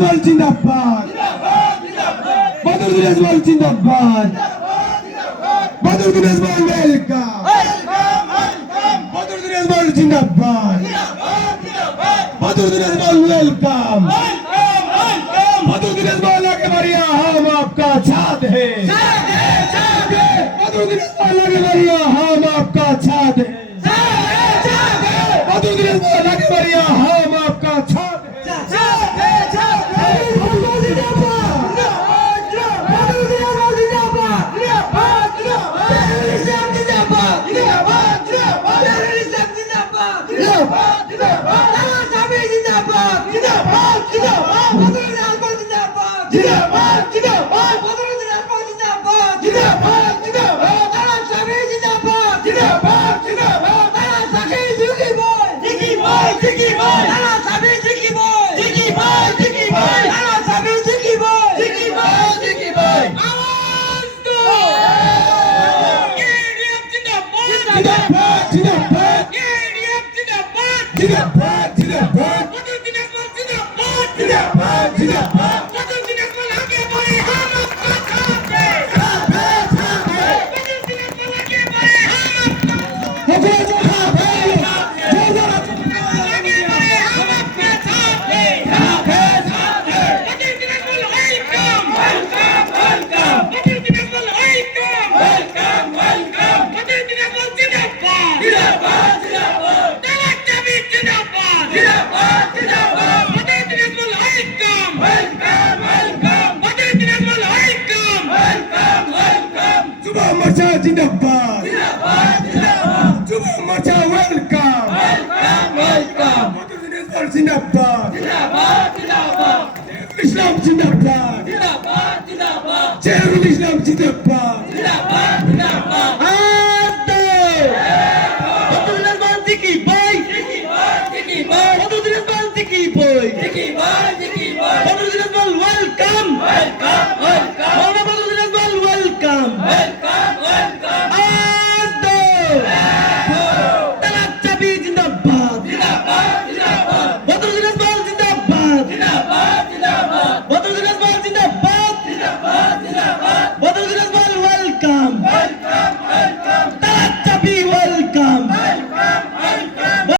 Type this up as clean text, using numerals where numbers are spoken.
বল জিন্দাবাদ বদরুদ্দিন বল জিন্দাবাদ বদরুদ্দিন বল ওয়েলকাম বদরুদ্দিন বল জিন্দাবাদ बदरुद्दीन बोल वेलकम बदरुद्दीन बोल आगे बढ़िया हम आपका साथ है बदरुद्दीन बोल आगे बढ़िया हम आपका साथ है बदरुद्दीन बोल आगे बढ़िया हम आपका साथ जिंदाबाद जुबा मोर्चा वेलकम जिंदाबाद इस्लाम जिंदाबाद इस्लाम जिंदाबाद